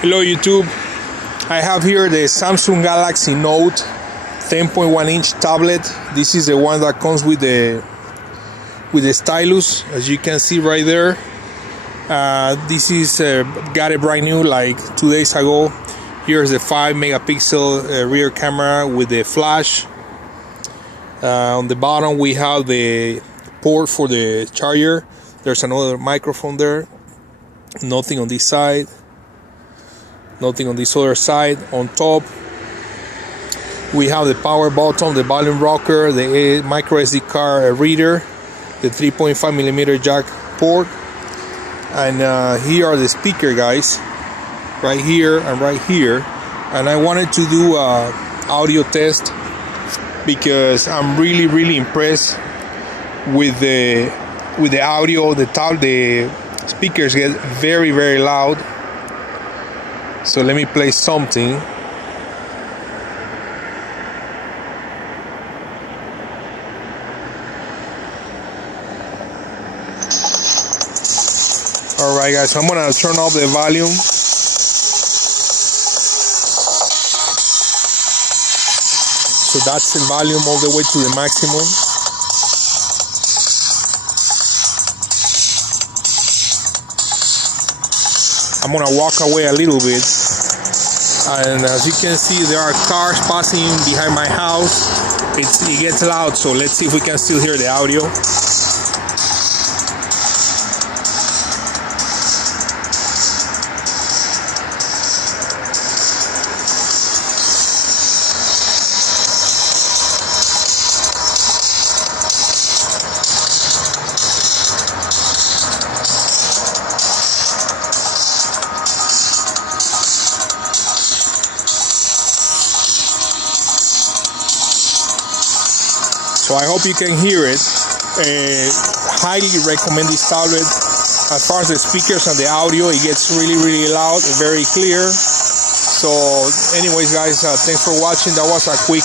Hello YouTube, I have here the Samsung Galaxy Note 10.1 inch tablet. This is the one that comes with the stylus, as you can see right there. This is got it brand new like 2 days ago. Here's the 5 megapixel rear camera with the flash. On the bottom we have the port for the charger. There's another microphone there. Nothing on this side, nothing on this other side. On top we have the power button, the volume rocker, the micro SD card reader, the 3.5mm jack port, and here are the speaker guys, right here and right here. And I wanted to do a audio test because I'm really impressed with the audio. The speakers get very loud. So let me play something. Alright guys, so I'm gonna turn off the volume. So that's the volume all the way to the maximum. I'm gonna walk away a little bit, and as you can see, there are cars passing behind my house. It gets loud, so let's see if we can still hear the audio. So I hope you can hear it. Highly recommend this tablet. As far as the speakers and the audio, it gets really loud and very clear. So anyways guys, thanks for watching. That was a quick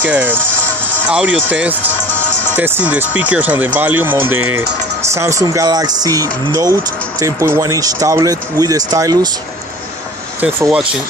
audio test, testing the speakers and the volume on the Samsung Galaxy Note 10.1 inch tablet with the stylus. Thanks for watching.